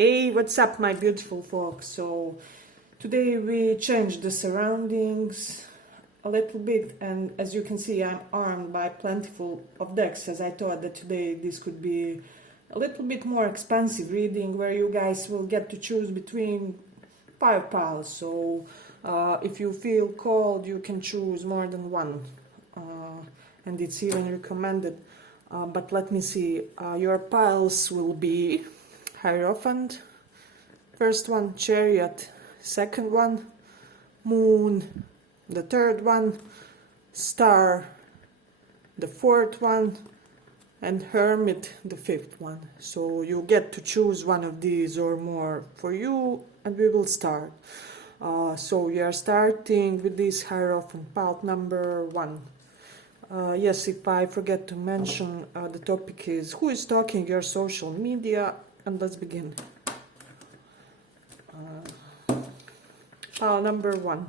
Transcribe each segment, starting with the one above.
Hey, what's up, my beautiful folks? So today we changed the surroundings a little bit, and as you can see, I'm armed by plentiful of decks, as I thought that today this could be a little bit more expansive reading where you guys will get to choose between 5 piles. So if you feel called, you can choose more than one, and it's even recommended. But let me see, your piles will be Hierophant, first one, Chariot, second one, Moon, the third one, Star, the fourth one, and Hermit, the fifth one. So you get to choose one of these or more for you, and we will start. So we are starting with this Hierophant pile number 1. Yes, if I forget to mention, the topic is who is stalking your social media, and let's begin. Pile number 1.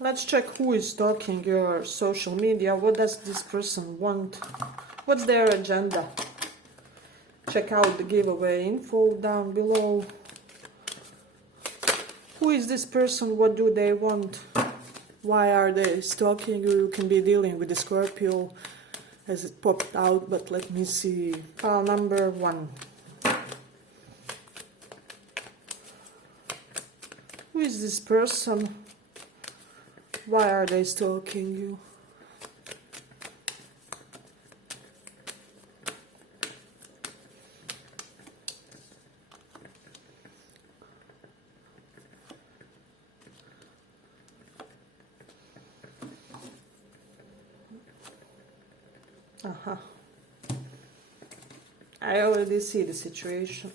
Let's check who is stalking your social media. What does this person want? What's their agenda? Check out the giveaway info down below. Who is this person? What do they want? Why are they stalking you? You can be dealing with the Scorpio as it popped out, but let me see. Pile number 1. Who is this person? Why are they stalking you? I already see the situation.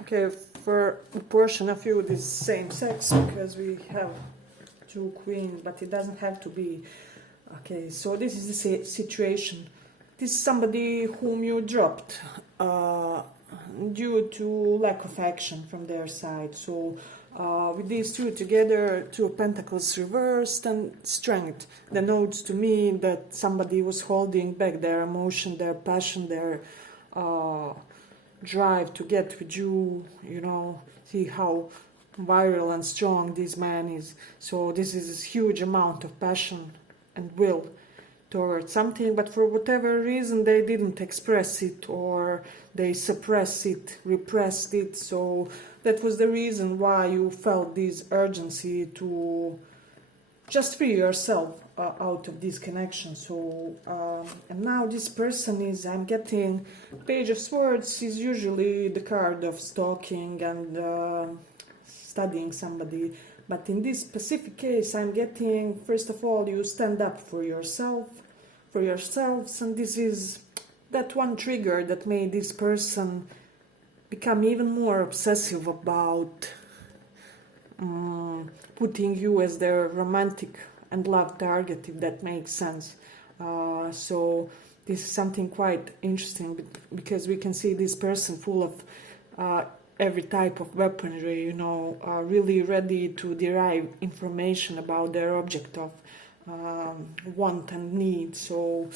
Okay, for a portion of you, this same sex, because we have 2 queens, but it doesn't have to be. Okay, so this is the situation. This is somebody whom you dropped due to lack of action from their side. So with these two together, 2 of Pentacles reversed and Strength, denotes to me that somebody was holding back their emotion, their passion, their drive to get with you, you know, see how viral and strong this man is. So this is a huge amount of passion and will towards something, but for whatever reason they didn't express it, or they suppressed it, repressed it. So that was the reason why you felt this urgency to just free yourself out of this connection. So and now this person is, I'm getting Page of Swords is usually the card of stalking and studying somebody, but in this specific case I'm getting, first of all, you stand up for yourselves, and this is that one trigger that made this person become even more obsessive about putting you as their romantic and love target, if that makes sense. So this is something quite interesting, because we can see this person full of every type of weaponry, you know, really ready to derive information about their object of want and need. So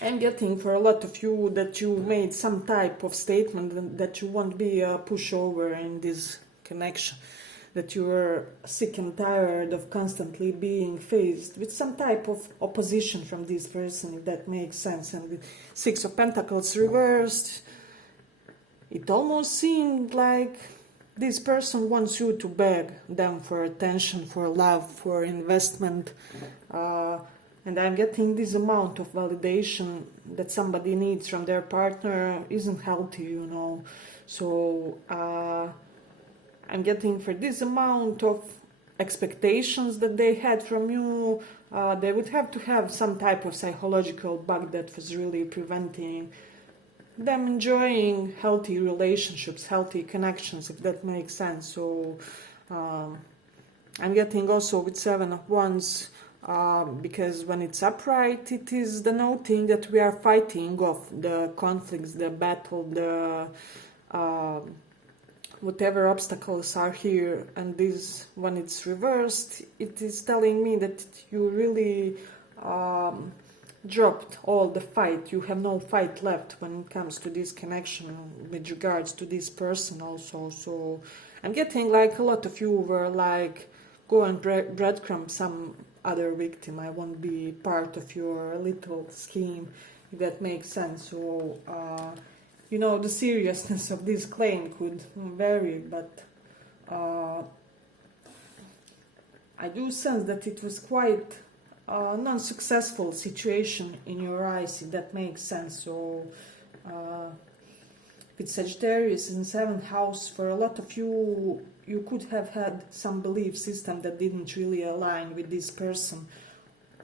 I'm getting for a lot of you that you made some type of statement that you won't be a pushover in this connection, that you are sick and tired of constantly being faced with some type of opposition from this person, if that makes sense. And with 6 of Pentacles reversed, it almost seemed like this person wants you to beg them for attention, for love, for investment. And I'm getting this amount of validation that somebody needs from their partner isn't healthy, you know. So I'm getting, for this amount of expectations that they had from you, they would have to have some type of psychological bug that was really preventing them enjoying healthy relationships, healthy connections, if that makes sense. So I'm getting also with 7 of Wands because when it's upright, it is denoting that we are fighting off the conflicts, the battle, the whatever obstacles are here. And this, when it's reversed, it is telling me that you really dropped all the fight. You have no fight left when it comes to this connection with regards to this person also. So I'm getting like a lot of you were like, go and breadcrumb some other victim. I won't be part of your little scheme, if that makes sense. So you know, the seriousness of this claim could vary, but I do sense that it was quite a non-successful situation in your eyes, if that makes sense. So with Sagittarius in 7th house, for a lot of you, you could have had some belief system that didn't really align with this person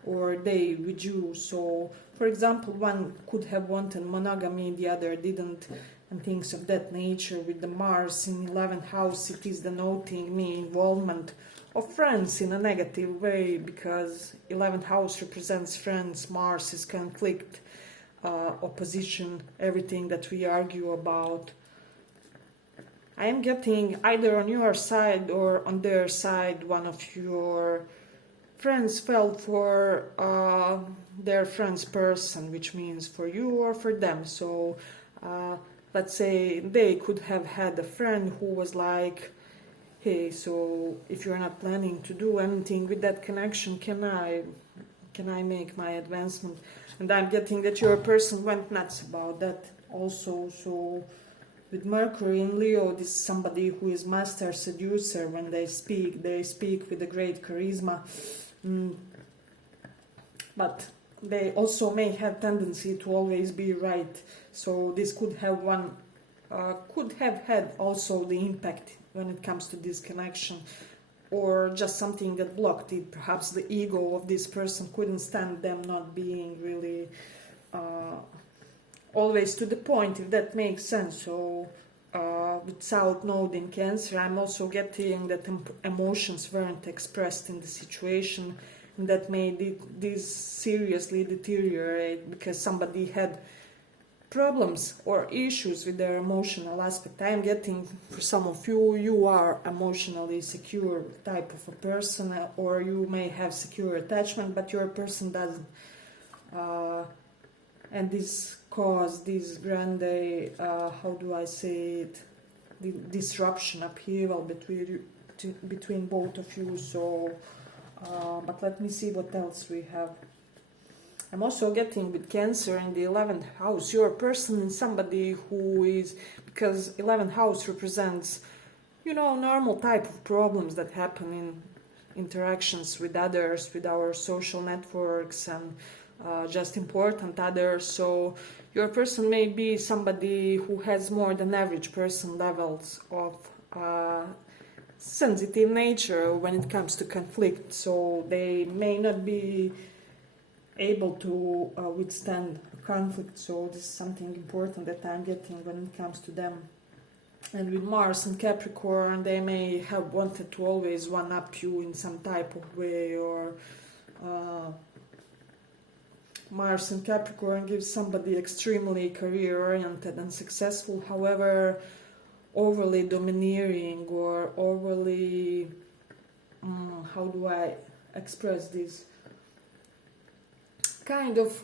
or they with you. So for example, one could have wanted monogamy, the other didn't, and things of that nature. With the Mars in 11th house, it is denoting me involvement of friends in a negative way, because 11th house represents friends, Mars is conflict, opposition, everything that we argue about. I am getting either on your side or on their side, one of your friends fell for their friend's person, which means for you or for them. So let's say they could have had a friend who was like, hey, so if you're not planning to do anything with that connection, can I make my advancement? And I'm getting that your person went nuts about that also. So with Mercury in Leo, this is somebody who is master seducer. When they speak with a great charisma. But they also may have tendency to always be right. So this could have had also the impact when it comes to this connection, or just something that blocked it. Perhaps the ego of this person couldn't stand them not being really always to the point, if that makes sense. So with South Node in Cancer, I'm also getting that emotions weren't expressed in the situation, and that made this seriously deteriorate because somebody had problems or issues with their emotional aspect. I'm getting, for some of you, you are emotionally secure type of a person, or you may have secure attachment, but your person doesn't. And this caused this grande, how do I say it, the disruption, upheaval between both of you. So, but let me see what else we have. I'm also getting with Cancer in the 11th house, your person is somebody who is, because 11th house represents, you know, normal type of problems that happen in interactions with others, with our social networks, and just important others. So your person may be somebody who has more than average person levels of sensitive nature when it comes to conflict. So they may not be able to withstand a conflict. So this is something important that I'm getting when it comes to them. And with Mars and Capricorn, they may have wanted to always one-up you in some type of way, or Mars and Capricorn gives somebody extremely career-oriented and successful, however, overly domineering or overly, how do I express this? Kind of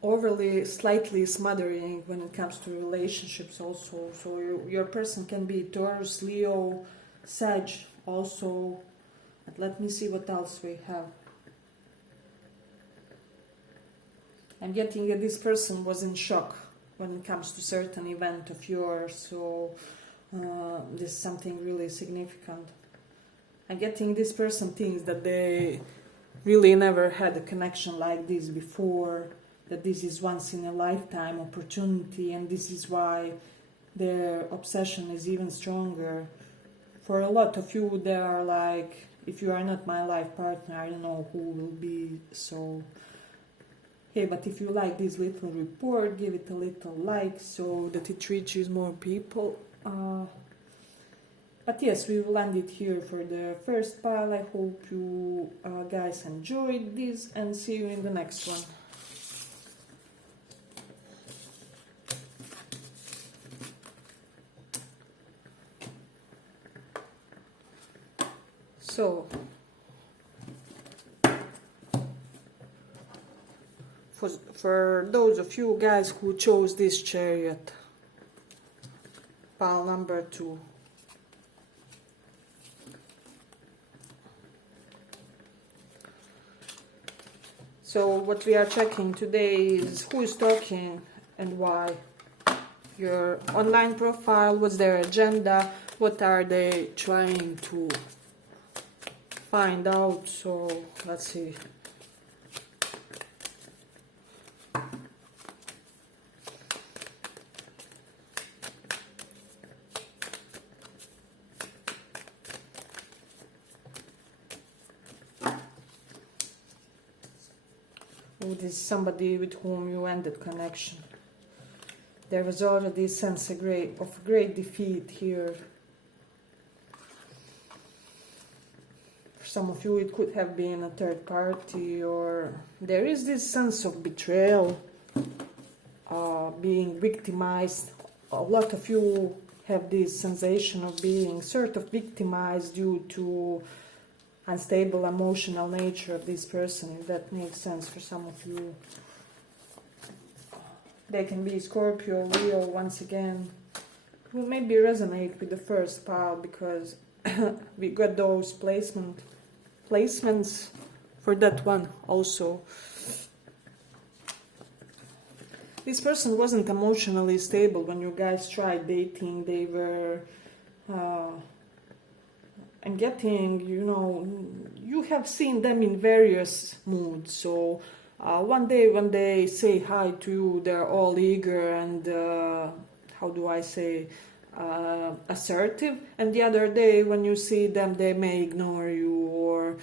overly, slightly smothering when it comes to relationships also. So your person can be Taurus, Leo, Sag also. But let me see what else we have. I'm getting that this person was in shock when it comes to certain event of yours. So this is something really significant. I'm getting this person thinks that they really never had a connection like this before, that this is once in a lifetime opportunity, and this is why their obsession is even stronger. For a lot of you, they are like, if you are not my life partner, I don't know who will be. So hey, but if you like this little report, give it a little like so that it reaches more people. But yes, we will end it here for the first pile. I hope you guys enjoyed this, and see you in the next one. So, for those of you guys who chose this Chariot, pile number 2. So what we are checking today is who is talking and why. Your online profile, what's their agenda, what are they trying to find out. So let's see. Oh, this is somebody with whom you ended connection. There was already a sense of great defeat here. For some of you it could have been a third party, or there is this sense of betrayal, being victimized. A lot of you have this sensation of being sort of victimized due to unstable emotional nature of this person, if that makes sense for some of you. They can be Scorpio, Leo, once again. Will maybe resonate with the first pile, because we got those placements for that one also. This person wasn't emotionally stable when you guys tried dating. They were I'm getting, you know, you have seen them in various moods. So one day when they say hi to you, they're all eager and, how do I say, assertive. And the other day when you see them, they may ignore you, or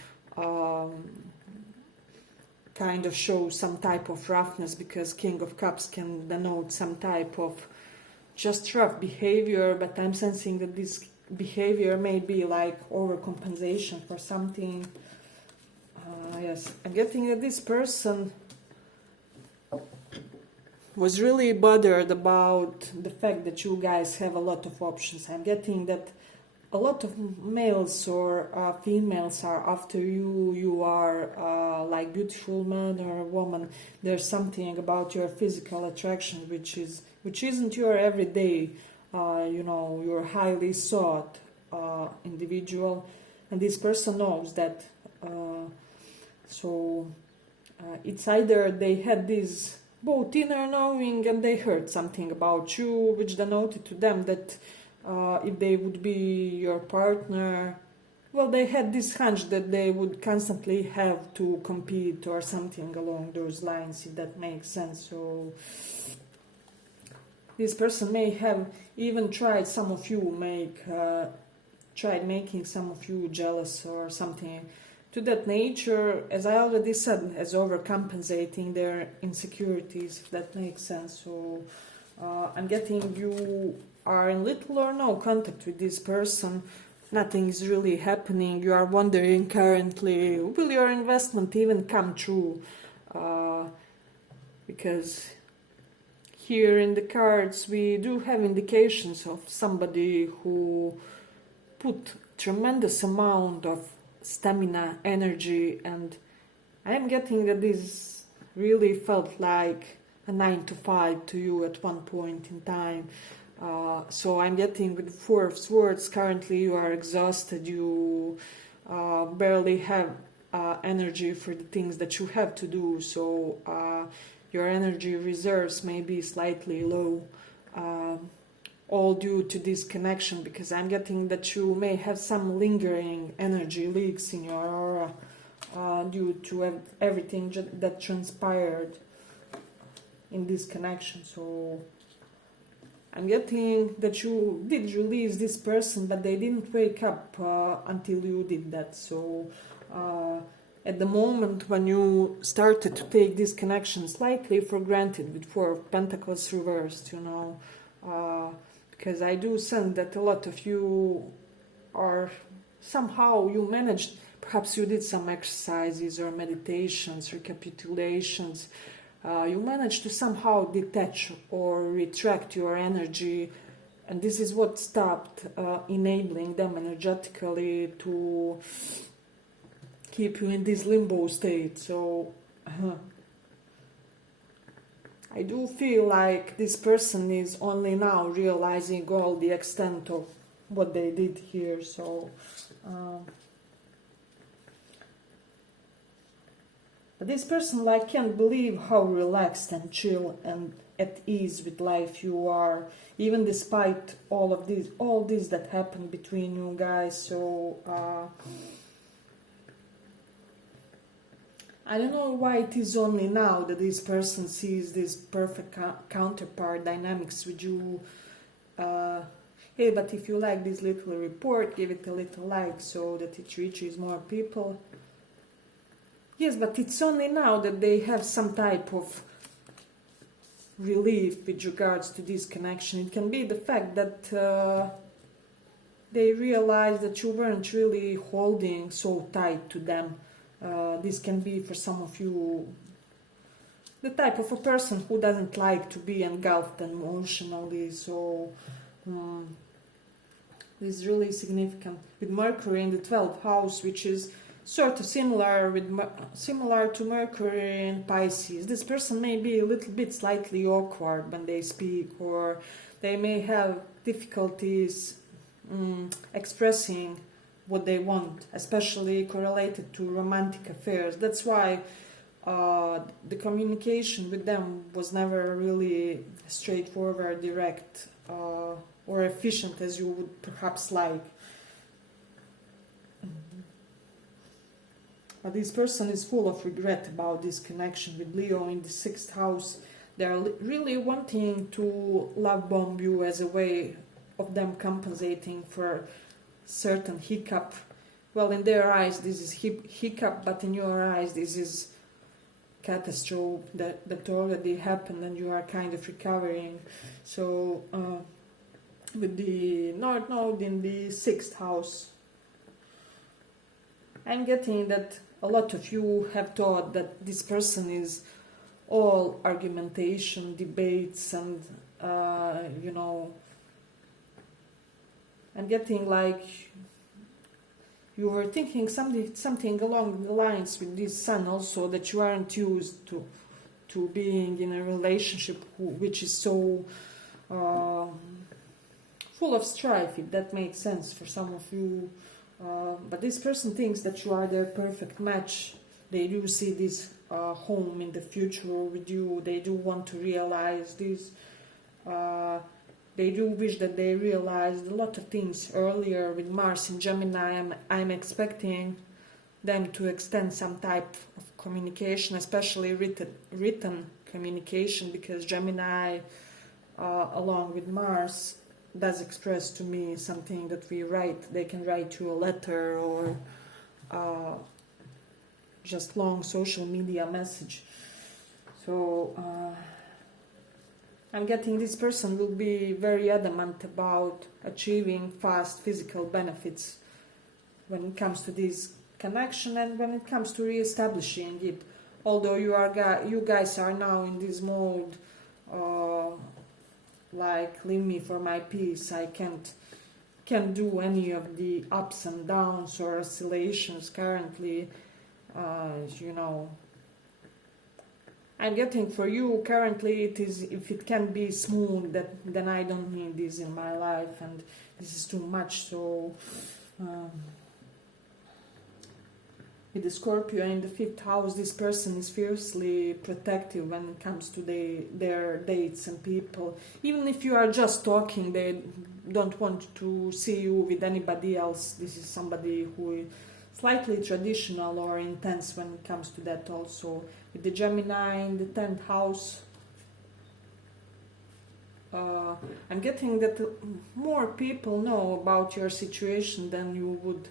kind of show some type of roughness, because King of Cups can denote some type of just rough behavior. But I'm sensing that this behavior may be like overcompensation for something. Yes, I'm getting that this person was really bothered about the fact that you guys have a lot of options. I'm getting that a lot of males or females are after you. You are like beautiful man or a woman. There's something about your physical attraction which isn't your everyday. You know, you're highly sought individual, and this person knows that. So it's either they had this both inner knowing and they heard something about you, which denoted to them that if they would be your partner, well, they had this hunch that they would constantly have to compete or something along those lines, if that makes sense. So this person may have even tried some of you tried making some of you jealous or something to that nature, as I already said, as overcompensating their insecurities, if that makes sense. So I'm getting you are in little or no contact with this person. Nothing is really happening. You are wondering currently, will your investment even come true? Because here in the cards we do have indications of somebody who put tremendous amount of stamina, energy, and I am getting that this really felt like a 9 to 5 to you at one point in time. So I'm getting with Four of Swords, currently you are exhausted, you barely have energy for the things that you have to do, so your energy reserves may be slightly low, all due to this connection, because I'm getting that you may have some lingering energy leaks in your aura due to everything that transpired in this connection. So I'm getting that you did release this person, but they didn't wake up until you did that. So at the moment when you started to take this connection slightly for granted with Four of Pentacles reversed, you know, because I do sense that a lot of you or somehow you managed, perhaps you did some exercises or meditations, recapitulations, you managed to somehow detach or retract your energy, and this is what stopped enabling them energetically to keep you in this limbo state. So I do feel like this person is only now realizing all the extent of what they did here. So but this person like can't believe how relaxed and chill and at ease with life you are, even despite all this that happened between you guys. So I don't know why it is only now that this person sees this perfect counterpart dynamics with you. Hey, but if you like this little report, give it a little like so that it reaches more people. Yes, but it's only now that they have some type of relief with regards to this connection. It can be the fact that they realize that you weren't really holding so tight to them. This can be for some of you the type of a person who doesn't like to be engulfed emotionally. So this is really significant with Mercury in the 12th house, which is sort of similar to Mercury in Pisces. This person may be a little bit slightly awkward when they speak, or they may have difficulties expressing what they want, especially correlated to romantic affairs. That's why the communication with them was never really straightforward, direct, or efficient as you would perhaps like. But this person is full of regret about this connection with Leo in the 6th house. They are really wanting to love bomb you as a way of them compensating for certain hiccup. Well, in their eyes this is hiccup, but in your eyes this is catastrophe that already happened and you are kind of recovering. So with the North Node in the 6th house, I'm getting that a lot of you have thought that this person is all argumentation, debates, and I'm getting like you were thinking something along the lines with this Sun also, that you aren't used to being in a relationship which is so full of strife, if that makes sense for some of you. But this person thinks that you are their perfect match. They do see this home in the future with you. They do want to realize this. They do wish that they realized a lot of things earlier with Mars in Gemini. I'm expecting them to extend some type of communication, especially written communication, because Gemini, along with Mars, does express to me something that we write. They can write you a letter or just long social media message. So I'm getting this person will be very adamant about achieving fast physical benefits when it comes to this connection and when it comes to re-establishing it. Although you guys are now in this mode like leave me for my peace, I can't do any of the ups and downs or oscillations currently. I'm getting for you currently it is, if it can be smooth, then I don't need this in my life, and this is too much. So with the Scorpio in the 5th house, this person is fiercely protective when it comes to their dates and people. Even if you are just talking, they don't want to see you with anybody else. This is somebody who is slightly traditional or intense when it comes to that also. With the Gemini in the 10th house, I'm getting that more people know about your situation than you would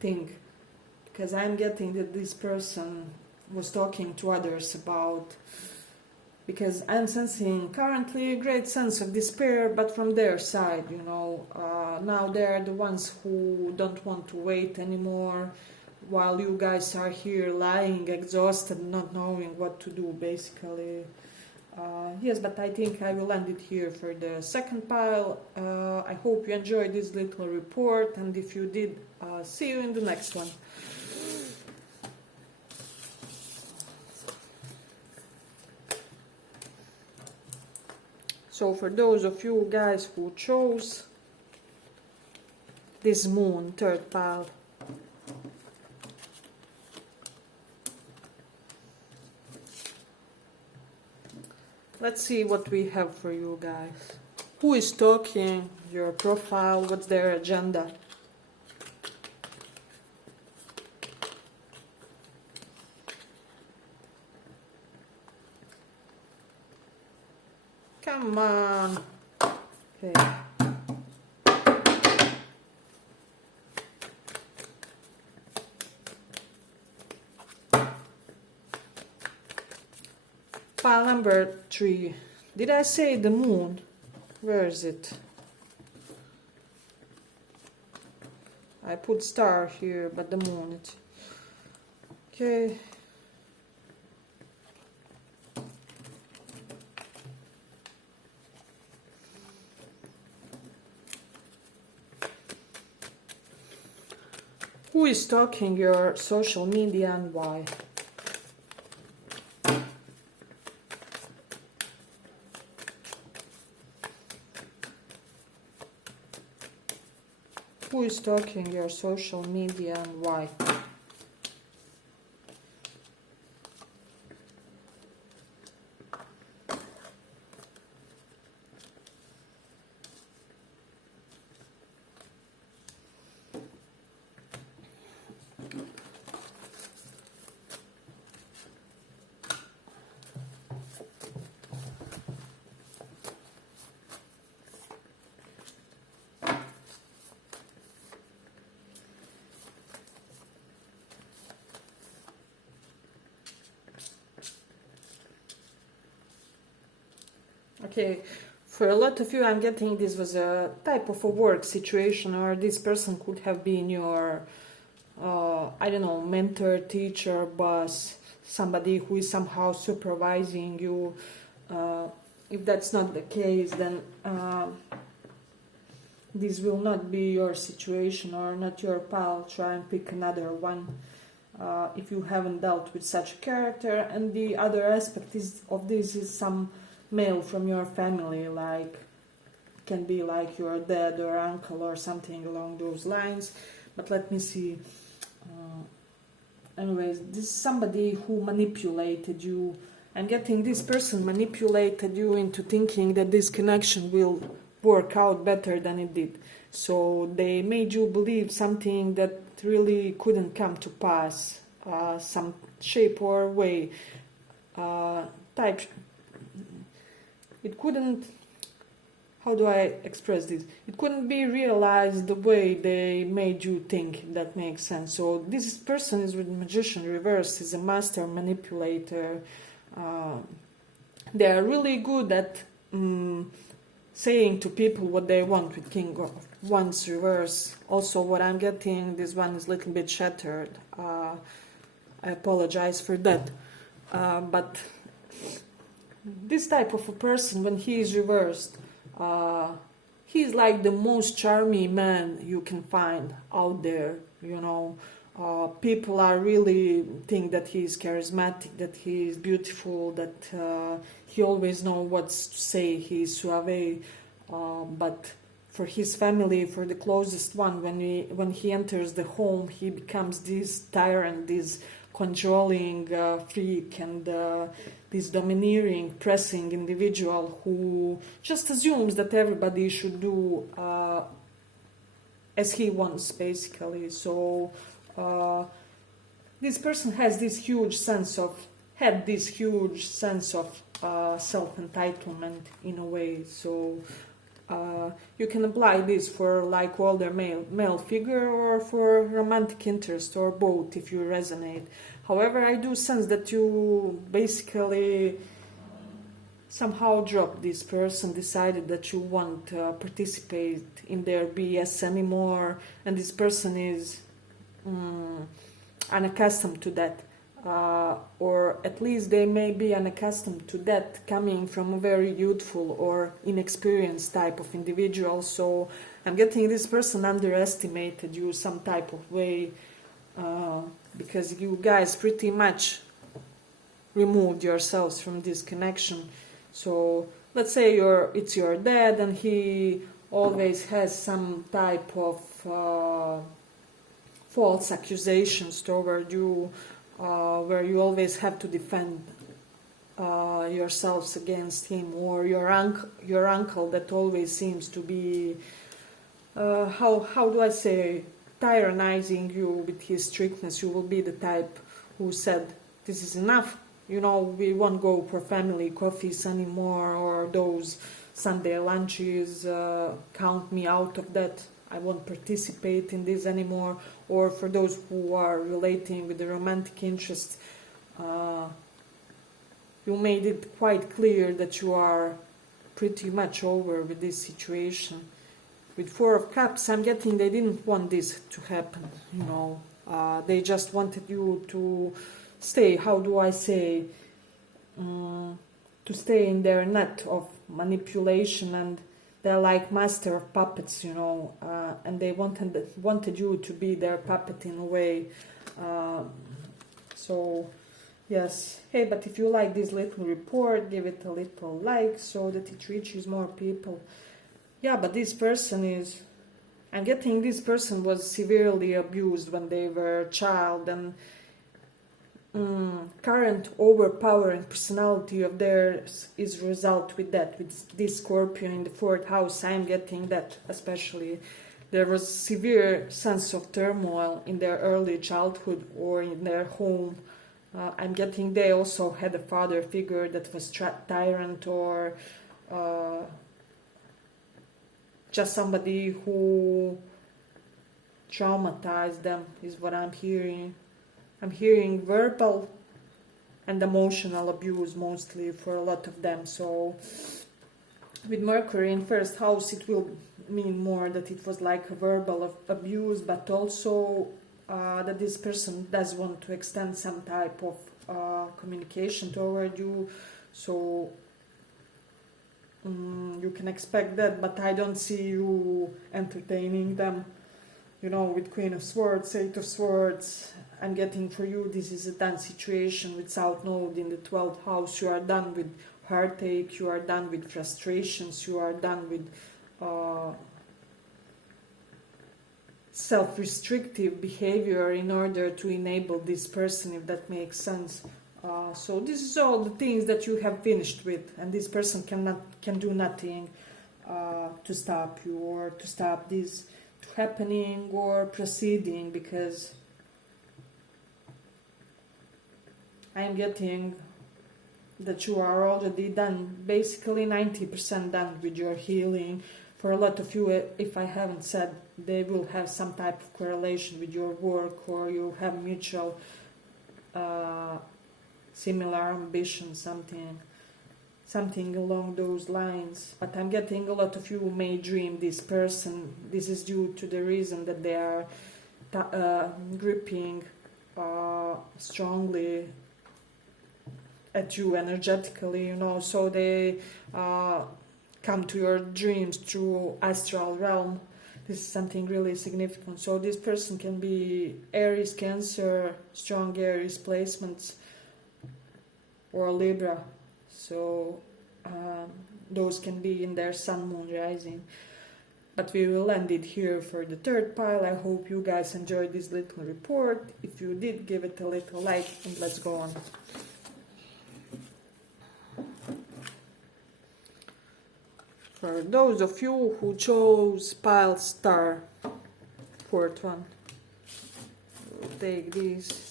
think, because I'm getting that this person was talking to others about because I'm sensing currently a great sense of despair, but from their side, you know. Now they're the ones who don't want to wait anymore, while you guys are here lying, exhausted, not knowing what to do, basically. Yes, but I think I will end it here for the second pile. I hope you enjoyed this little report, and if you did, see you in the next one. So for those of you guys who chose this moon, third pile, let's see what we have for you guys. Who is stalking your profile? What's their agenda? Come on. Okay. Pile number 3. Did I say the moon? Where is it? I put star here, but the moon. Okay. Who is stalking your social media and why? Who is stalking your social media and why? Okay, for a lot of you, I'm getting this was a type of a work situation, or this person could have been your, I don't know, mentor, teacher, boss, somebody who is somehow supervising you. If that's not the case, then this will not be your situation or not your pal. Try and pick another one if you haven't dealt with such a character. And the other aspect of this is some male from your family, like can be like your dad or uncle or something along those lines. But let me see. Anyways, this is somebody who manipulated you. I'm getting this person manipulated you into thinking that this connection will work out better than it did. So they made you believe something that really couldn't come to pass, some shape or way, type. It couldn't, how do I express this? It couldn't be realized the way they made you think, if that makes sense. So this person is with Magician reverse, is a master manipulator. They are really good at saying to people what they want with King of Wands reverse. Also what I'm getting, this one is a little bit shattered. I apologize for that. But this type of a person, when he is reversed, he's like the most charming man you can find out there, you know. People are really think that he is charismatic, that he is beautiful, that he always knows what to say, he is suave. But for his family, for the closest one, when he enters the home, he becomes this tyrant, this controlling freak, and this domineering, pressing individual who just assumes that everybody should do as he wants, basically. So this person had this huge sense of self-entitlement in a way. So you can apply this for like older male figure or for romantic interest, or both if you resonate. However, I do sense that you basically somehow dropped this person, decided that you won't participate in their BS anymore, and this person is unaccustomed to that. Or at least they may be unaccustomed to that coming from a very youthful or inexperienced type of individual. So I'm getting this person underestimated you some type of way, because you guys pretty much removed yourselves from this connection. So let's say it's your dad, and he always has some type of false accusations toward you, where you always have to defend yourselves against him, or your uncle that always seems to be how do I say, tyrannizing you with his strictness. You will be the type who said, this is enough, you know, we won't go for family coffees anymore, or those Sunday lunches, count me out of that, I won't participate in this anymore. Or for those who are relating with the romantic interest, you made it quite clear that you are pretty much over with this situation. With Four of Cups, I'm getting they didn't want this to happen, you know. They just wanted you to stay, how do I say, to stay in their net of manipulation, and they're like master of puppets, you know, and they wanted you to be their puppet in a way. So yes, hey, but if you like this little report, give it a little like so that it reaches more people. Yeah, but this person is, I'm getting this person was severely abused when they were a child, and current overpowering personality of theirs is result with that, with this Scorpio in the 4th house. I'm getting that especially. There was severe sense of turmoil in their early childhood or in their home. I'm getting they also had a father figure that was tyrant, or just somebody who traumatized them, is what I'm hearing. I'm hearing verbal and emotional abuse mostly for a lot of them. So with Mercury in 1st house, it will mean more that it was like a verbal abuse, but also that this person does want to extend some type of communication toward you. So you can expect that, but I don't see you entertaining them. You know, with Queen of Swords, 8 of Swords, I'm getting for you this is a done situation with South Node in the 12th house. You are done with heartache, you are done with frustrations, you are done with self-restrictive behavior in order to enable this person, if that makes sense. So this is all the things that you have finished with, and this person can do nothing to stop you or to stop this happening or proceeding, because I'm getting that you are already done, basically 90% done with your healing. For a lot of you, if I haven't said, they will have some type of correlation with your work, or you have mutual similar ambition, something along those lines. But I'm getting a lot of you may dream this person. This is due to the reason that they are gripping strongly at you energetically, you know, so they come to your dreams through astral realm. This is something really significant. So this person can be Aries, Cancer, strong Aries placements, or Libra. So those can be in their sun, moon, rising. But we will end it here for the 3rd pile. I hope you guys enjoyed this little report. If you did, give it a little like, and let's go on. For those of you who chose pile star, 4th one, we'll take these.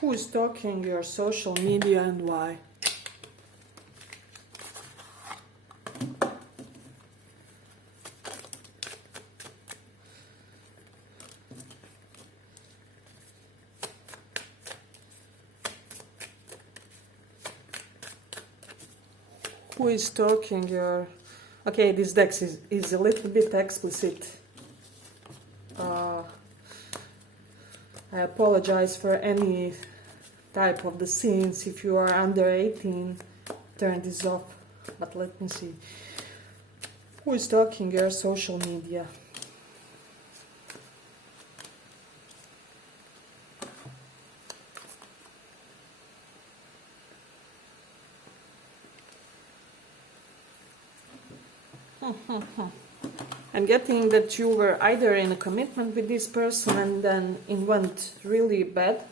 Who is stalking your social media and why? Who is talking? Okay, this deck is a little bit explicit. I apologize for any type of the scenes. If you are under 18, turn this off. But let me see. Who is talking? Your social media. I'm getting that you were either in a commitment with this person and then it went really bad,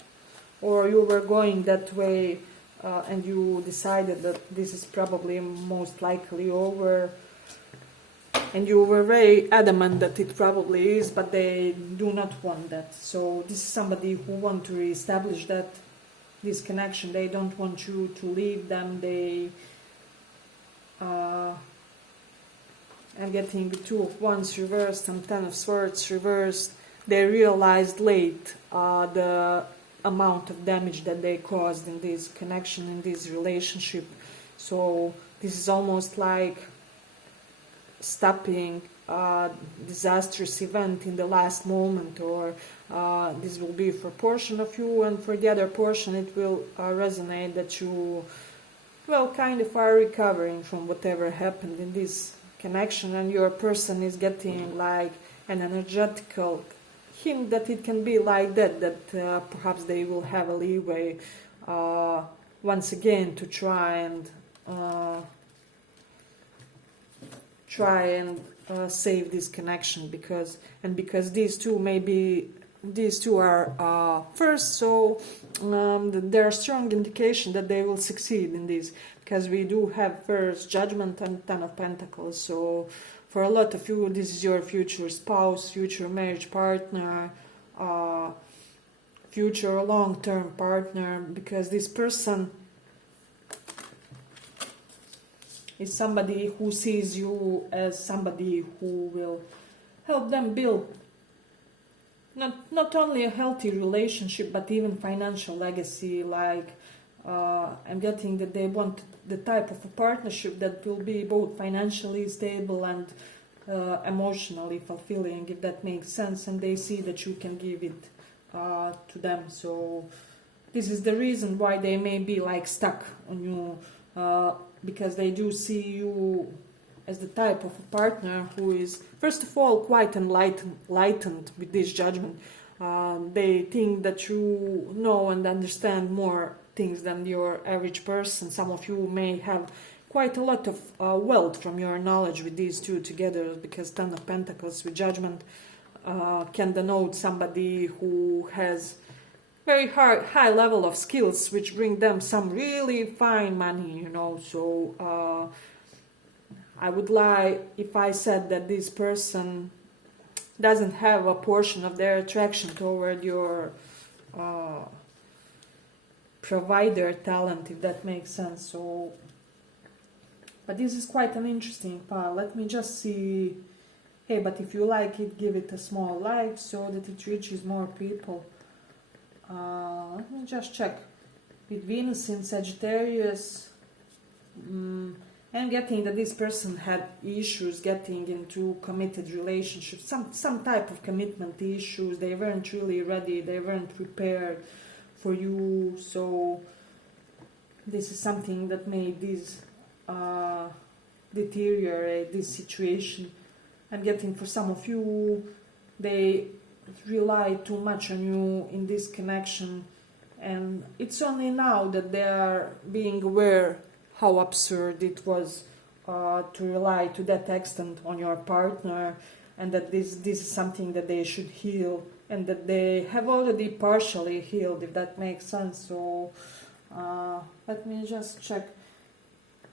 or you were going that way and you decided that this is probably most likely over, and you were very adamant that it probably is, but they do not want that. So this is somebody who wants to reestablish this connection. They don't want you to leave them. I'm getting the Two of Wands reversed and Ten of Swords reversed. They realized late the amount of damage that they caused in this connection, in this relationship. So this is almost like stopping a disastrous event in the last moment, or this will be for a portion of you, and for the other portion it will resonate that you, well, kind of are recovering from whatever happened in this connection, and your person is getting like an energetical hint that it can be like that perhaps they will have a leeway once again to try and save this connection, because these two are first, so there are strong indication that they will succeed in this, because we do have first Judgment and Ten of Pentacles. So for a lot of you, this is your future spouse, future marriage partner, future long-term partner, because this person is somebody who sees you as somebody who will help them build not only a healthy relationship, but even financial legacy. Like I'm getting that they want the type of a partnership that will be both financially stable and emotionally fulfilling, if that makes sense, and they see that you can give it to them. So this is the reason why they may be like stuck on you, because they do see you as the type of a partner who is, first of all, quite enlightened with this Judgment. They think that you know and understand more things than your average person. Some of you may have quite a lot of wealth from your knowledge with these two together, because Ten of Pentacles with Judgment can denote somebody who has very high level of skills, which bring them some really fine money, you know. So I would lie if I said that this person doesn't have a portion of their attraction toward your provider talent, if that makes sense. So, but this is quite an interesting pile. Let me just see. Hey, but if you like it, give it a small like so that it reaches more people. Let me just check. With Venus in Sagittarius, I'm getting that this person had issues getting into committed relationships, some type of commitment issues. They weren't really ready, they weren't prepared for you. So this is something that made this deteriorate this situation. I'm getting for some of you, they rely too much on you in this connection, and it's only now that they are being aware how absurd it was to rely to that extent on your partner, and that this is something that they should heal, and that they have already partially healed, if that makes sense. So let me just check.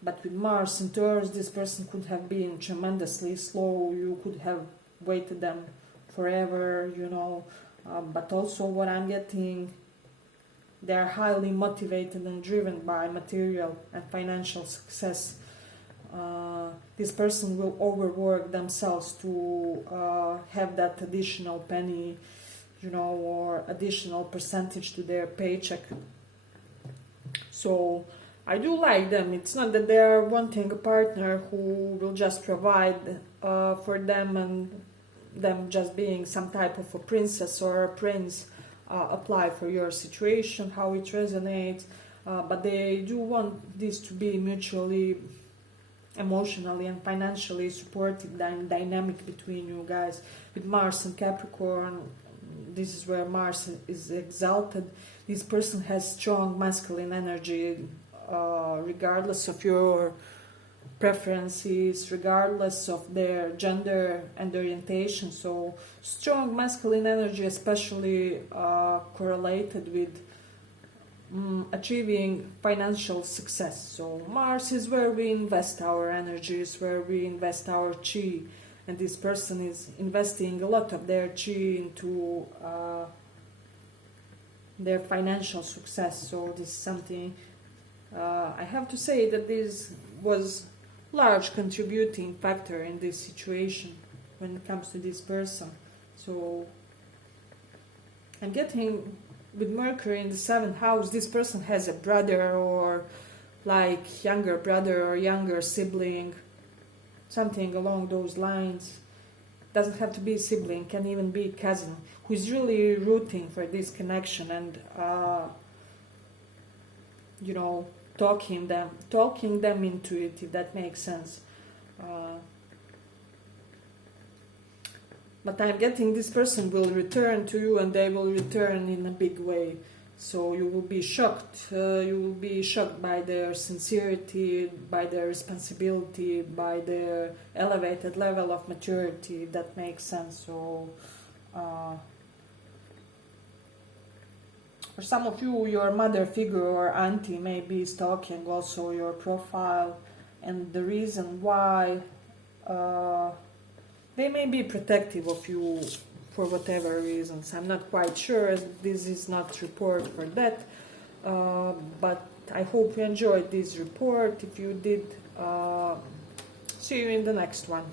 But with Mars and Taurus, this person could have been tremendously slow. You could have waited them forever, you know. But also what I'm getting, they're highly motivated and driven by material and financial success. This person will overwork themselves to have that additional penny, you know, or additional percentage to their paycheck. So I do like them. It's not that they are wanting a partner who will just provide for them and them just being some type of a princess or a prince apply for your situation, how it resonates. But they do want this to be mutually, emotionally and financially supported dynamic between you guys. With Mars and Capricorn, this is where Mars is exalted. This person has strong masculine energy, regardless of your preferences, regardless of their gender and orientation. So strong masculine energy, especially correlated with achieving financial success. So Mars is where we invest our energies, where we invest our chi, and this person is investing a lot of their chi into their financial success. So this is something I have to say that this was large contributing factor in this situation when it comes to this person. So I'm getting with Mercury in the 7th house, this person has a brother or like younger brother or younger sibling, something along those lines. Doesn't have to be a sibling, can even be a cousin, who is really rooting for this connection and talking them into it, if that makes sense. But I'm getting this person will return to you, and they will return in a big way. So you will be shocked. You will be shocked by their sincerity, by their responsibility, by their elevated level of maturity. If that makes sense. So, for some of you, your mother figure or auntie may be stalking also your profile, and the reason why. They may be protective of you for whatever reasons. I'm not quite sure. This is not report for that. But I hope you enjoyed this report. If you did, see you in the next one.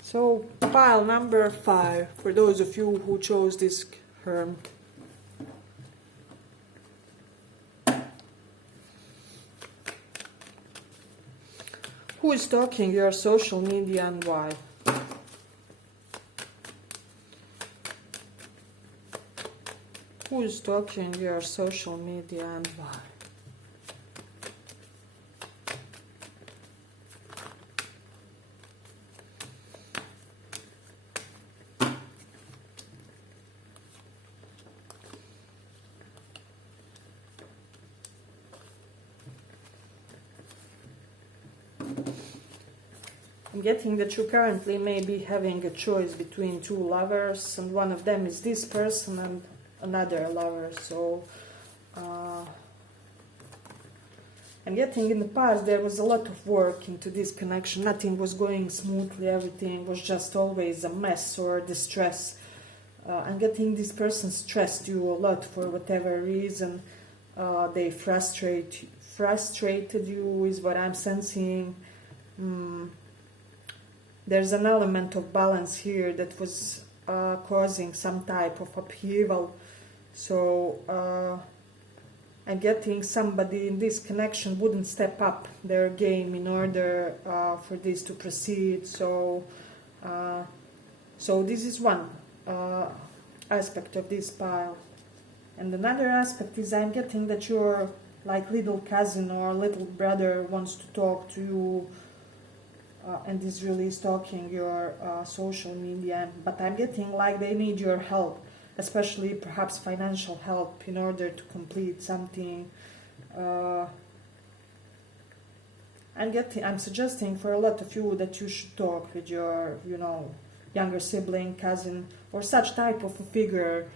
So pile number 5 for those of you who chose this herm. Who is stalking your social media and why? Who is stalking your social media and why? I'm getting that you currently may be having a choice between two lovers, and one of them is this person and another lover. So I'm getting in the past there was a lot of work into this connection. Nothing was going smoothly. Everything was just always a mess or distress. I'm getting this person stressed you a lot for whatever reason. They frustrated you is what I'm sensing. There's an element of balance here that was causing some type of upheaval. So I'm getting somebody in this connection wouldn't step up their game in order for this to proceed. So this is one aspect of this pile. And another aspect is I'm getting that your like little cousin or little brother wants to talk to you. And is really stalking your social media, but I'm getting like they need your help, especially perhaps financial help in order to complete something. I'm suggesting for a lot of you that you should talk with your, younger sibling, cousin, or such type of a figure.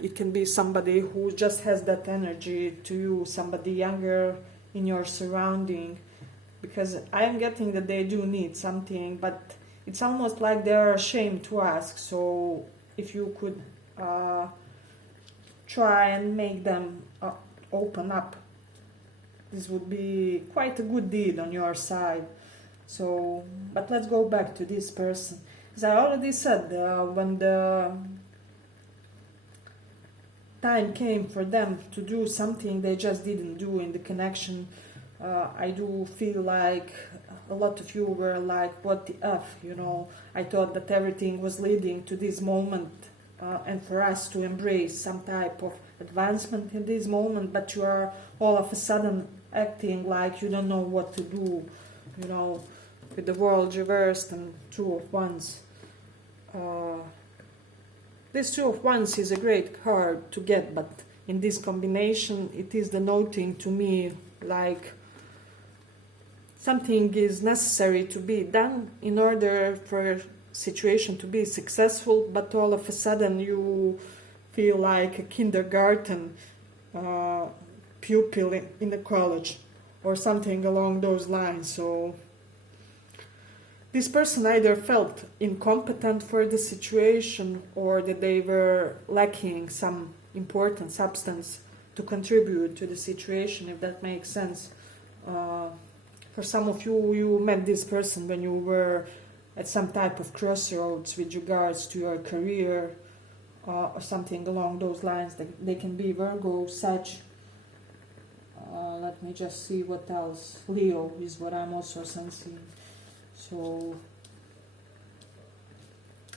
It can be somebody who just has that energy to you, somebody younger in your surrounding. Because I'm getting that they do need something, but it's almost like they're ashamed to ask. So if you could try and make them open up, this would be quite a good deed on your side. So, but let's go back to this person. As I already said, when time came for them to do something they just didn't do in the connection. I do feel like a lot of you were like, what the F, you know. I thought that everything was leading to this moment and for us to embrace some type of advancement in this moment, but you are all of a sudden acting like you don't know what to do, you know, with the world reversed and Two of Wands. This Two of Wands is a great card to get, but in this combination it is denoting to me like something is necessary to be done in order for a situation to be successful, but all of a sudden you feel like a kindergarten pupil in the college or something along those lines. So this person either felt incompetent for the situation or that they were lacking some important substance to contribute to the situation, if that makes sense. For some of you, you met this person when you were at some type of crossroads with regards to your career or something along those lines. They can be Virgo, Sag. Let me just see what else. Leo is what I'm also sensing. So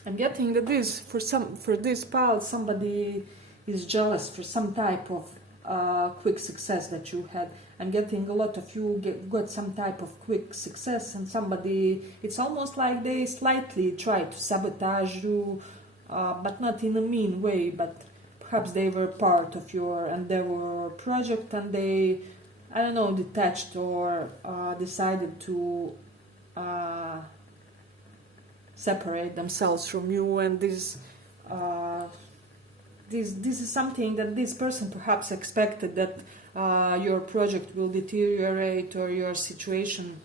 I'm getting that for this pile somebody is jealous for some type of quick success that you had. I'm getting a lot of you got some type of quick success, and somebody, it's almost like they slightly try to sabotage you, but not in a mean way, but perhaps they were part of your endeavor project and they, I don't know, detached or decided to separate themselves from you, and this is something that this person perhaps expected, that your project will deteriorate or your situation,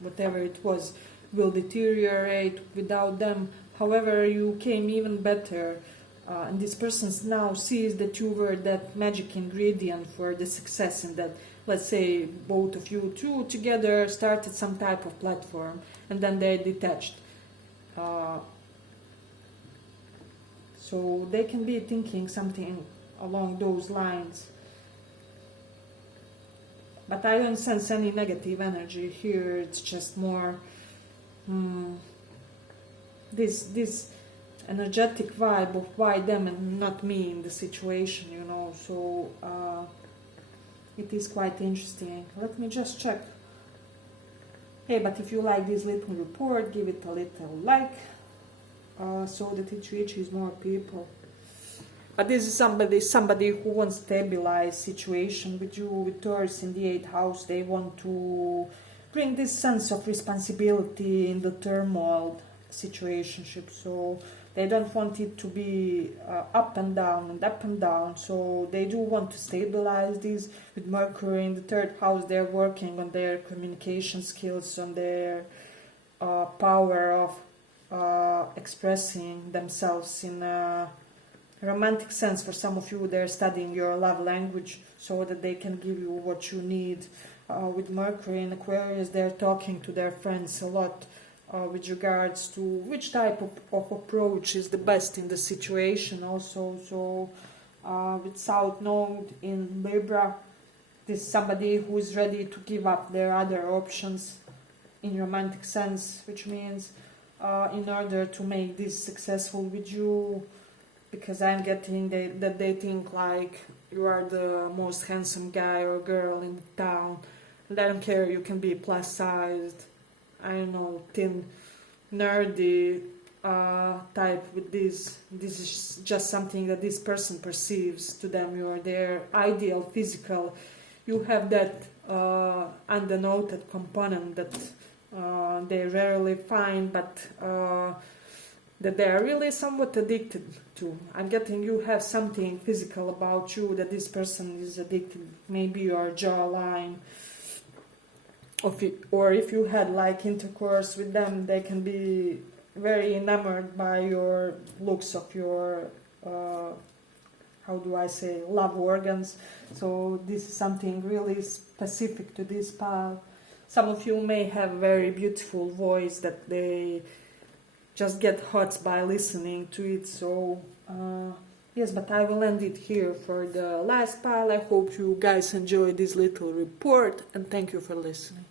whatever it was, will deteriorate without them. However, you came even better, and this person now sees that you were that magic ingredient for the success, and that, let's say, both of you two together started some type of platform and then they detached. So they can be thinking something along those lines. But I don't sense any negative energy here. It's just more this energetic vibe of why them and not me in the situation, you know. So it is quite interesting. Let me just check. Hey, but if you like this little report, give it a little like so that it reaches more people. But this is somebody who wants to stabilize situation with you, with Taurus in the 8th house. They want to bring this sense of responsibility in the turmoil situationship. So they don't want it to be up and down and up and down. So they do want to stabilize this. With Mercury in the 3rd house, they're working on their communication skills, on their power of expressing themselves in a romantic sense. For some of you, they're studying your love language so that they can give you what you need. With Mercury in Aquarius, they're talking to their friends a lot with regards to which type of approach is the best in the situation also. So with South Node in Libra, this is somebody who is ready to give up their other options in romantic sense, which means in order to make this successful with you, because I'm getting that they think like you are the most handsome guy or girl in the town, and I don't care, you can be plus sized, I don't know, thin, nerdy type with this. This is just something that this person perceives to them. You are their ideal physical. You have that undenoted component that they rarely find, but that they are really somewhat addicted to. I'm getting you have something physical about you that this person is addicted. Maybe your jawline, or if you had like intercourse with them, they can be very enamored by your looks of your how do I say, love organs. So this is something really specific to this pile. Some of you may have very beautiful voice that they just get hot by listening to it. So Yes, but I will end it here for the last pile. I hope you guys enjoyed this little report, and thank you for listening.